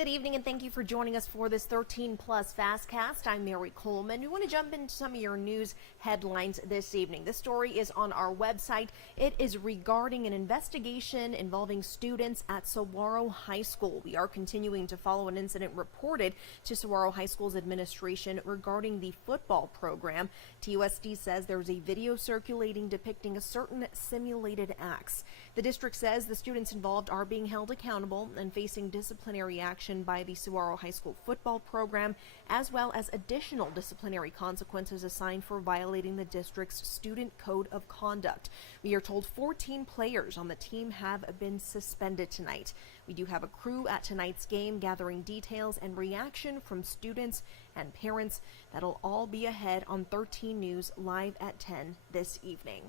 Good evening and thank you for joining us for this 13 Plus FastCast. I'm Mary Coleman. We want to jump into some of your news headlines this evening. This story is on our website. It is regarding an investigation involving students at Saguaro High School. We are continuing to follow an incident reported to Saguaro High School's administration regarding the football program. TUSD says there's a video circulating depicting a certain simulated acts. The district says the students involved are being held accountable and facing disciplinary action by the Saguaro High School football program, as well as additional disciplinary consequences assigned for violating the district's student code of conduct. We are told 14 players on the team have been suspended tonight. We do have a crew at tonight's game gathering details and reaction from students and parents. That'll all be ahead on 13 News live at 10 this evening.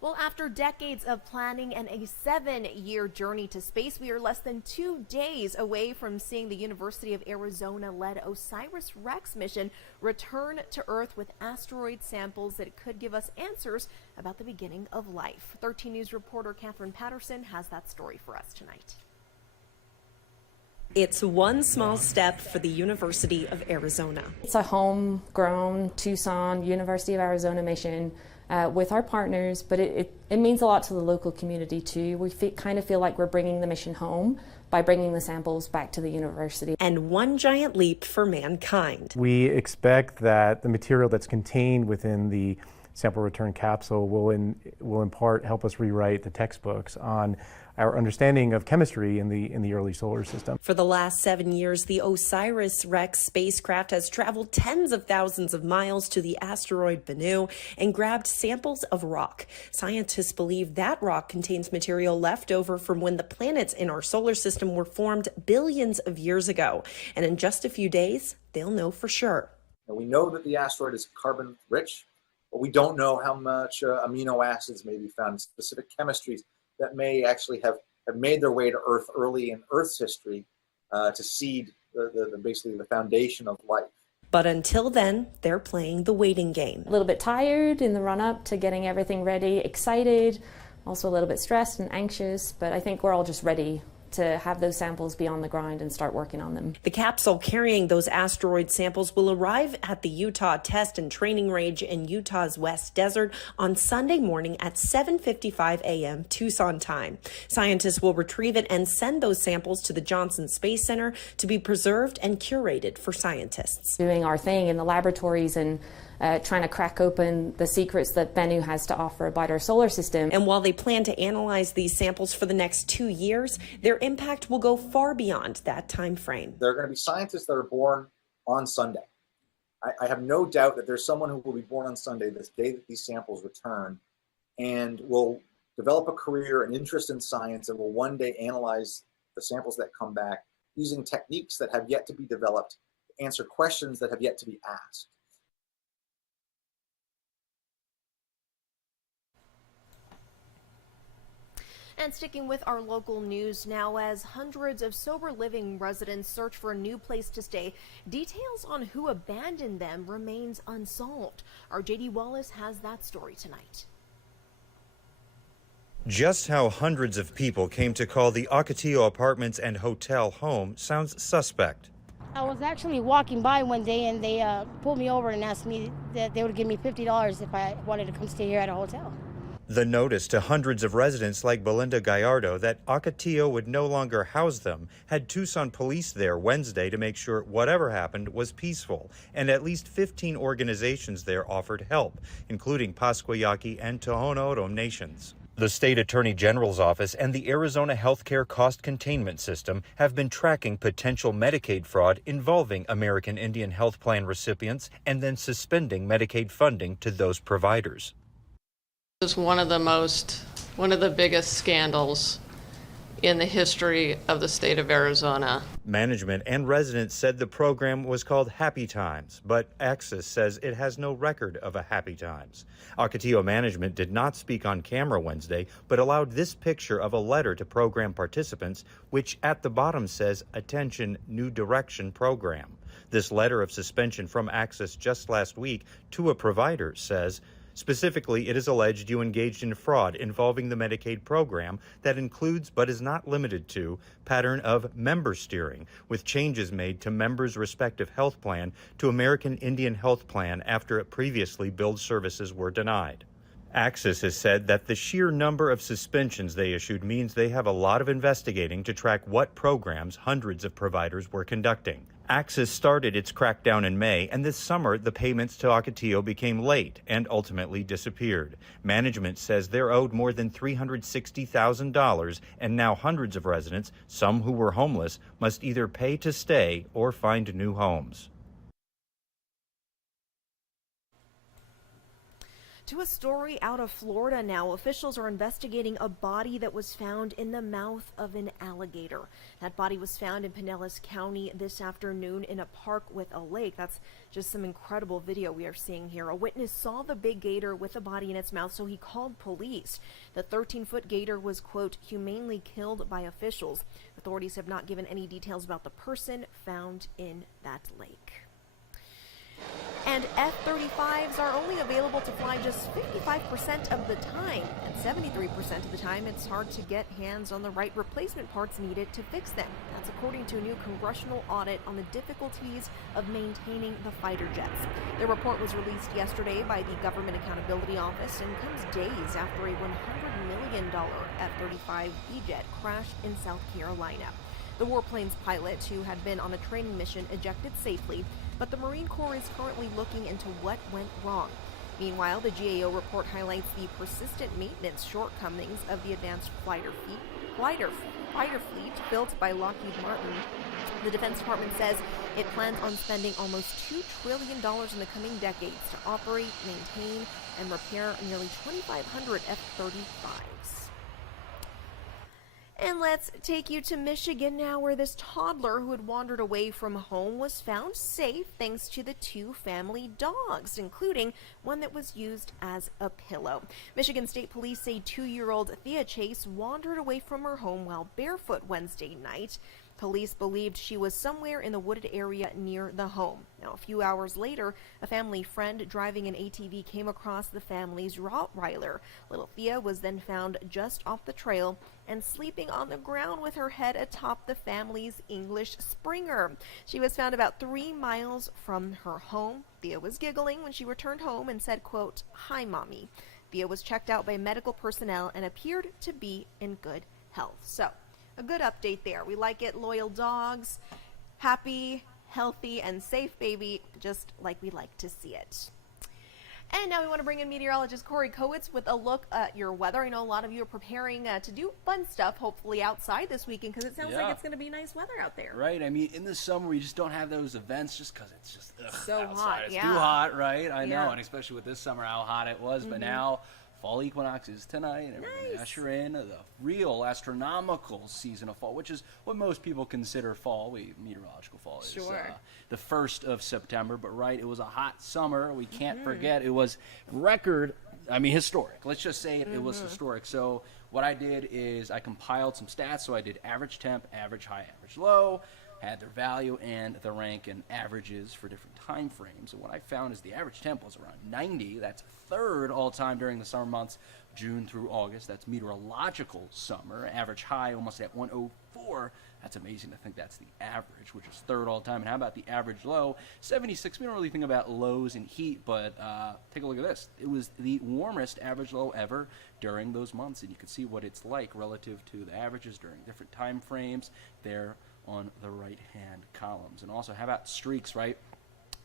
Well, after decades of planning and a 7-year journey to space, we are less than 2 days away from seeing the University of Arizona-led OSIRIS-REx mission return to Earth with asteroid samples that could give us answers about the beginning of life. 13 News reporter Catherine Patterson has that story for us tonight. It's one small step for the University of Arizona. It's a homegrown Tucson University of Arizona mission with our partners, but it means a lot to the local community too. We kind of feel like we're bringing the mission home by bringing the samples back to the university. And one giant leap for mankind. We expect that the material that's contained within the sample return capsule will in part help us rewrite the textbooks on our understanding of chemistry in the early solar system. For the last 7 years, the OSIRIS-REx spacecraft has traveled tens of thousands of miles to the asteroid Bennu and grabbed samples of rock. Scientists believe that rock contains material left over from when the planets in our solar system were formed billions of years ago. And in just a few days, they'll know for sure. And we know that the asteroid is carbon rich, but we don't know how much amino acids may be found in specific chemistries that may actually have made their way to Earth early in Earth's history to seed basically the foundation of life. But until then, they're playing the waiting game. A little bit tired in the run-up to getting everything ready, excited, also a little bit stressed and anxious, but I think we're all just ready to have those samples be on the grind and start working on them. The capsule carrying those asteroid samples will arrive at the Utah Test and Training Range in Utah's West Desert on Sunday morning at 7:55 a.m. Tucson time. Scientists will retrieve it and send those samples to the Johnson Space Center to be preserved and curated for scientists. Doing our thing in the laboratories and trying to crack open the secrets that Bennu has to offer about our solar system. And while they plan to analyze these samples for the next 2 years, their impact will go far beyond that time frame. There are going to be scientists that are born on Sunday. I have no doubt that there's someone who will be born on Sunday, this day that these samples return, and will develop a career and interest in science and will one day analyze the samples that come back using techniques that have yet to be developed to answer questions that have yet to be asked. And sticking with our local news now, as hundreds of sober living residents search for a new place to stay, details on who abandoned them remains unsolved. Our JD Wallace has that story tonight. Just how hundreds of people came to call the Ocotillo Apartments and Hotel home sounds suspect. I was actually walking by one day and they pulled me over and asked me that they would give me $50 if I wanted to come stay here at a hotel. The notice to hundreds of residents like Belinda Gallardo that Ocotillo would no longer house them had Tucson police there Wednesday to make sure whatever happened was peaceful, and at least 15 organizations there offered help, including Pasquayaki and Tohono O'odham nations. The state attorney general's office and the Arizona Healthcare Cost Containment System have been tracking potential Medicaid fraud involving American Indian Health Plan recipients and then suspending Medicaid funding to those providers. Is one of the biggest scandals in the history of the state of Arizona. Management and residents said the program was called Happy Times, but Axis says it has no record of a Happy Times. Ocotillo management did not speak on camera Wednesday, but allowed this picture of a letter to program participants, which at the bottom says, "Attention, New Direction Program." This letter of suspension from Axis just last week to a provider says, Specifically, it is alleged you engaged in fraud involving the Medicaid program that includes, but is not limited to, pattern of member steering, with changes made to members' respective health plan to American Indian Health Plan after previously billed services were denied. Axis has said that the sheer number of suspensions they issued means they have a lot of investigating to track what programs hundreds of providers were conducting. Axis started its crackdown in May, and this summer the payments to Ocotillo became late and ultimately disappeared. Management says they're owed more than $360,000, and now hundreds of residents, some who were homeless, must either pay to stay or find new homes. To a story out of Florida now. Officials are investigating a body that was found in the mouth of an alligator. That body was found in Pinellas County this afternoon in a park with a lake. That's just some incredible video we are seeing here. A witness saw the big gator with a body in its mouth, so he called police. The 13-foot gator was, quote, humanely killed by officials. Authorities have not given any details about the person found in that lake. And F-35s are only available to fly just 55% of the time, and 73% of the time it's hard to get hands on the right replacement parts needed to fix them. That's according to a new congressional audit on the difficulties of maintaining the fighter jets. The report was released yesterday by the Government Accountability Office and comes days after a $100 million F-35B jet crashed in South Carolina. The warplane's pilot, who had been on a training mission, ejected safely, but the Marine Corps is currently looking into what went wrong. Meanwhile, the GAO report highlights the persistent maintenance shortcomings of the advanced fighter fleet built by Lockheed Martin. The Defense Department says it plans on spending almost $2 trillion in the coming decades to operate, maintain, and repair nearly 2,500 F-35s. And let's take you to Michigan now, where this toddler who had wandered away from home was found safe thanks to the two family dogs, including one that was used as a pillow. Michigan State Police say 2-year-old Thea Chase wandered away from her home while barefoot Wednesday night. Police believed she was somewhere in the wooded area near the home. Now, a few hours later, a family friend driving an ATV came across the family's Rottweiler. Little Thea was then found just off the trail and sleeping on the ground with her head atop the family's English Springer. She was found about 3 miles from her home. Thea was giggling when she returned home and said, quote, "Hi, Mommy." Thea was checked out by medical personnel and appeared to be in good health. So, a good update there. We like it. Loyal dogs, happy, healthy, and safe baby, just like we like to see it. And now we want to bring in meteorologist Corey Kowitz with a look at your weather. I know a lot of you are preparing to do fun stuff, hopefully outside this weekend, because it sounds like it's going to be nice weather out there. Right. I mean, in the summer, we just don't have those events just because it's just so outside. hot. It's yeah. too hot, right? I know, Yeah. and especially with this summer, how hot it was. But now, fall equinox is tonight, and we're going to usher in the real astronomical season of fall, which is what most people consider fall. Meteorological fall is the 1st of September, but right, it was a hot summer. We can't forget it was historic. Let's just say it was historic. So what I did is I compiled some stats. So I did average temp, average high, average low, had their value and the rank and averages for different time frames. And what I found is the average temp was around 90. That's third all time during the summer months, June through August. That's meteorological summer. Average high almost at 104. That's amazing to think that's the average, which is third all time. And how about the average low? 76. We don't really think about lows and heat, but take a look at this. It was the warmest average low ever during those months, and you can see what it's like relative to the averages during different time frames there on the right-hand columns. And also, how about streaks, right?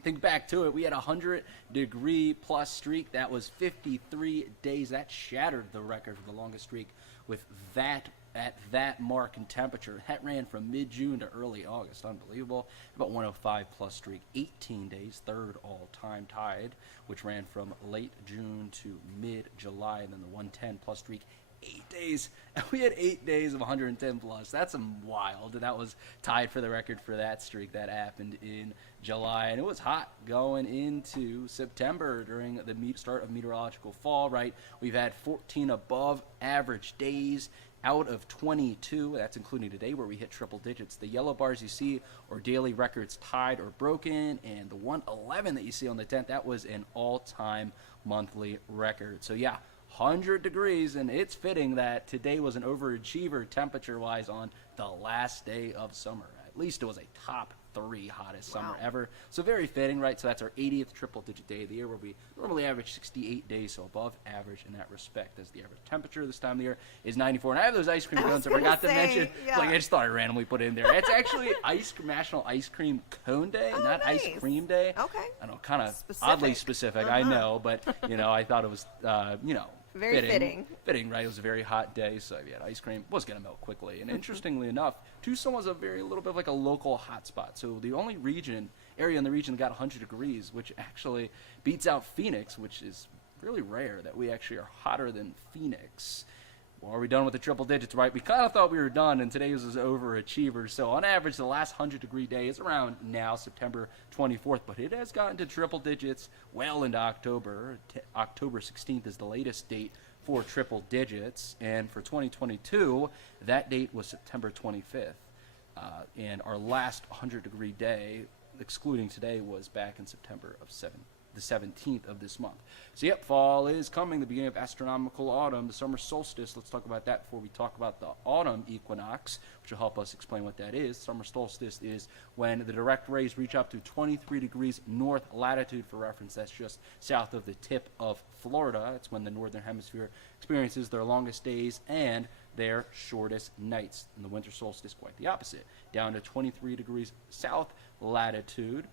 Think back to it. We had a 100-degree plus streak. That was 53 days. That shattered the record for the longest streak with that at that mark in temperature. That ran from mid-June to early August. Unbelievable. About 105 plus streak, 18 days, third all-time tied, which ran from late June to mid-July. And then the 110 plus streak, 8 days. And we had 8 days of 110 plus. That's wild. And that was tied for the record for that streak. That happened in July. And it was hot going into September during the start of meteorological fall, right? We've had 14 above average days out of 22. That's including today where we hit triple digits. The yellow bars you see are daily records tied or broken, and the 111 that you see on the 10th, that was an all-time monthly record. So yeah, 100 degrees, and it's fitting that today was an overachiever temperature-wise on the last day of summer. At least it was a top 3 hottest summer ever. So very fitting, right? So that's our 80th triple-digit day of the year, where we normally average 68 days, so above average in that respect, as the average temperature this time of the year is 94. And I have those ice cream cones I forgot to mention. Yeah. Like, I just thought I randomly put it in there. It's actually National Ice Cream Cone Day, not nice. Ice Cream Day. Okay. I know, kind of Specific. oddly specific, I know, but, I thought it was, Very fitting. Fitting, right? It was a very hot day, so we had ice cream. It was going to melt quickly. And interestingly enough, Tucson was a little bit of like a local hotspot. So the only area in the region that got 100 degrees, which actually beats out Phoenix, which is really rare that we actually are hotter than Phoenix. Well, are we done with the triple digits, right? We kind of thought we were done, and today was an overachiever. So on average, the last 100-degree day is around now, September 24th, but it has gotten to triple digits well into October. October 16th is the latest date for triple digits, and for 2022, that date was September 25th. And our last 100-degree day, excluding today, was back in September of the 17th of this month. So yep, fall is coming, the beginning of astronomical autumn, the summer solstice. Let's talk about that before we talk about the autumn equinox, which will help us explain what that is. Summer solstice is when the direct rays reach up to 23 degrees north latitude. For reference, that's just south of the tip of Florida. It's when the northern hemisphere experiences their longest days and their shortest nights. And the winter solstice, quite the opposite, down to 23 degrees south latitude,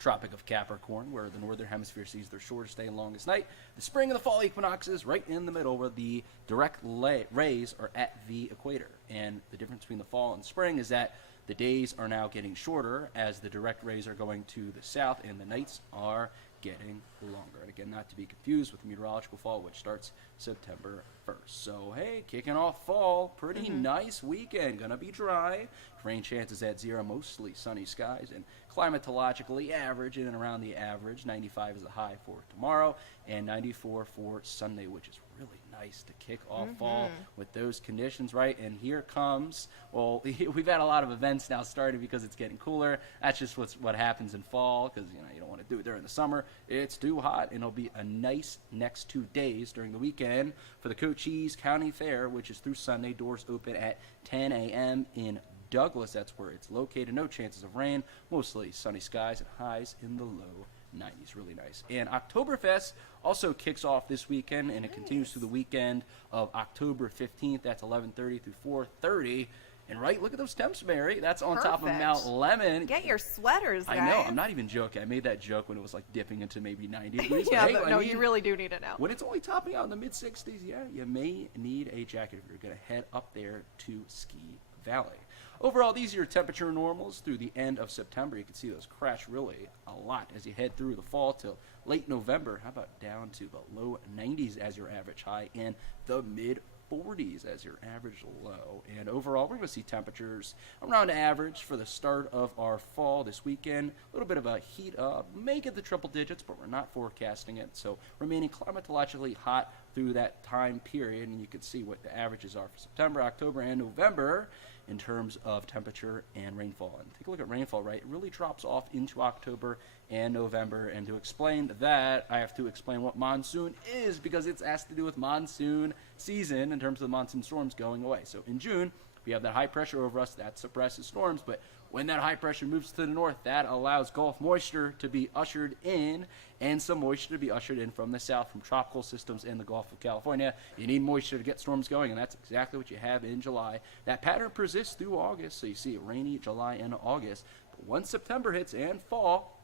Tropic of Capricorn, where the northern hemisphere sees their shortest day and longest night. The spring and the fall equinoxes right in the middle, where the direct rays are at the equator. And the difference between the fall and spring is that the days are now getting shorter as the direct rays are going to the south, and the nights are getting longer. And again, not to be confused with meteorological fall, which starts September 1st. So, hey, kicking off fall, pretty nice weekend. Gonna be dry. Rain chances at 0, mostly sunny skies, and climatologically average, in and around the average. 95 is the high for tomorrow, and 94 for Sunday, which is really nice to kick off fall with those conditions, right? And here comes, well, we've had a lot of events now started because it's getting cooler. That's just what happens in fall, because you don't want to do it during the summer. It's too hot, and it'll be a nice next 2 days during the weekend for the Cochise County Fair, which is through Sunday. Doors open at 10 a.m. in Douglas. That's where it's located. No chances of rain, mostly sunny skies, and highs in the low 90s. Really nice. And Oktoberfest also kicks off this weekend, and it continues through the weekend of October 15th. That's 11:30 through 4:30. And right, look at those temps, Mary. That's on top of Mount Lemon. Get your sweaters, guys. I know. I'm not even joking. I made that joke when it was like dipping into maybe 90 degrees. Yeah, but no, you really do need it now. When it's only topping out in the mid-60s, yeah, you may need a jacket if you're going to head up there to Ski Valley. Overall, these are your temperature normals through the end of September. You can see those crash really a lot as you head through the fall till late November. How about down to the low 90s as your average high and the mid-40s as your average low. And overall, we're going to see temperatures around average for the start of our fall this weekend. A little bit of a heat up, may get the triple digits, but we're not forecasting it. So remaining climatologically hot through that time period. And you can see what the averages are for September, October, and November in terms of temperature and rainfall. And take a look at rainfall, right? It really drops off into October and November. And to explain that, I have to explain what monsoon is, because it's has to do with monsoon season in terms of the monsoon storms going away. So in June, we have that high pressure over us that suppresses storms, but when that high pressure moves to the north, that allows Gulf moisture to be ushered in, and some moisture to be ushered in from the south, from tropical systems in the Gulf of California. You need moisture to get storms going, and that's exactly what you have in July. That pattern persists through August, so you see a rainy July and August. But once September hits and fall,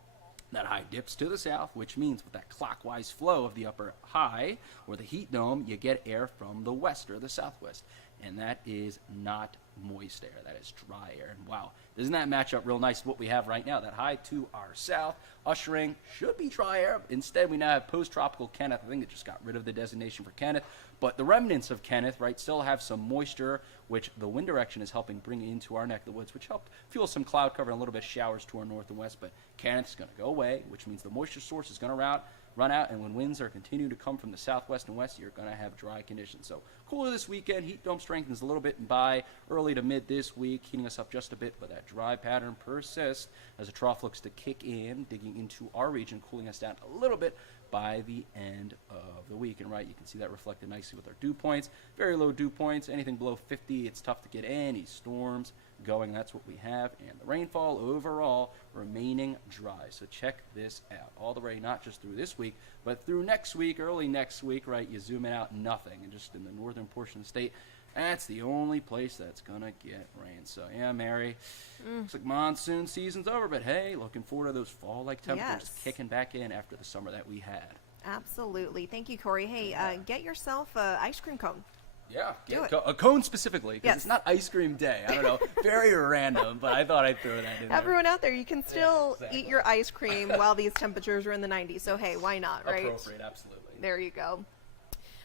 that high dips to the south, which means with that clockwise flow of the upper high, or the heat dome, you get air from the west or the southwest. And that is not moist air. That is dry air. And wow, doesn't that match up real nice with what we have right now? That high to our south, ushering should be dry air. Instead, we now have post-tropical Kenneth. I think it just got rid of the designation for Kenneth. But the remnants of Kenneth, right, still have some moisture, which the wind direction is helping bring into our neck of the woods, which helped fuel some cloud cover and a little bit of showers to our north and west. But Kenneth's going to go away, which means the moisture source is going to route run out, and when winds are continuing to come from the southwest and west, you're going to have dry conditions. So cooler this weekend. Heat dome strengthens a little bit by early to mid this week, heating us up just a bit, but that dry pattern persists as a trough looks to kick in, digging into our region, cooling us down a little bit by the end of the week. And right, you can see that reflected nicely with our dew points. Very low dew points. Anything below 50, it's tough to get any storms going. That's what we have. And the rainfall overall remaining dry. So check this out. All the way, not just through this week, but through next week, early next week, right? You zoom it out, nothing. And just in the northern portion of the state, that's the only place that's going to get rain. So, yeah, Mary, looks like monsoon season's over. But, hey, looking forward to those fall-like temperatures kicking back in after the summer that we had. Absolutely. Thank you, Corey. Hey, get yourself an ice cream cone. Yeah, Do it. A cone specifically, because Yes. it's not ice cream day. I don't know, very random, but I thought I'd throw that in there. Everyone out there, you can still eat your ice cream while these temperatures are in the 90s. So, hey, why not, right? Appropriate, absolutely. There you go.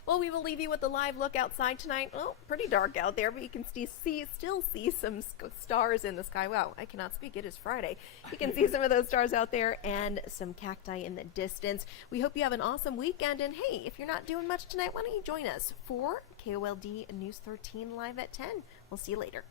Well, we will leave you with the live look outside tonight. Well, pretty dark out there, but you can still see some stars in the sky. Wow, I cannot speak. It is Friday. You can see some of those stars out there and some cacti in the distance. We hope you have an awesome weekend. And hey, if you're not doing much tonight, why don't you join us for KOLD News 13 live at 10. We'll see you later.